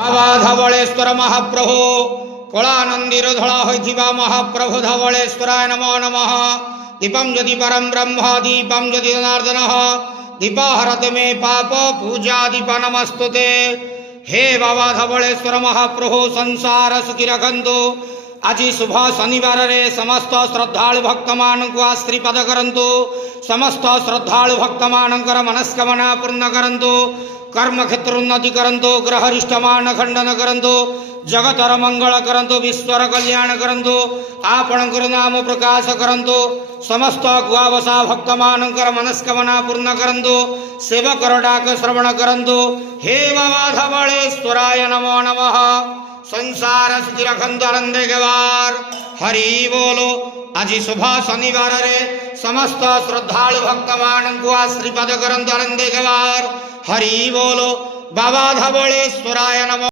बाबा धवलेश्वर महाप्रभु कलानंदीर धड़ा होइथिबा महाप्रभु धवलेश्वराय नमो नमः। दीपम यदि परम ब्रह्म दीपम यदि जनार्दन दीपाहरत मे पाप पूजा दीप नमस्तुते। हे बाबा धवलेश्वर महाप्रभु संसार सुखी रखंतु। आज शुभ शनिवार रे समस्त श्रद्धालु भक्त मान को आश्रीपद करंतु। समस्त श्रद्धालु भक्त मानकर मनस्कामना पूर्ण करंतु। कर्म क्षेत्र उन्नति करंतु। ग्रहरिष्ठ मान खंडन करंतु। जगतर मंगल करंतु। विश्वर कल्याण करंतु। आपणकर नाम प्रकाश करंतु। समस्त गुआवसा भक्त मानकर मनस्कामना पूर्ण करंतु। सेवकर डाक श्रवण करंतु। हे बाबा धवलेश्वराय नमो नमः। संसार सुखी रखंतु आनंदे गवार। हरि बोलो। आज शुभ शनिवार रे समस्त श्रद्धालु भक्त मान को आश्रीपद करंतु आनंदे गवार। हरि बोलो। बाबा धवलेश्वराय नमो।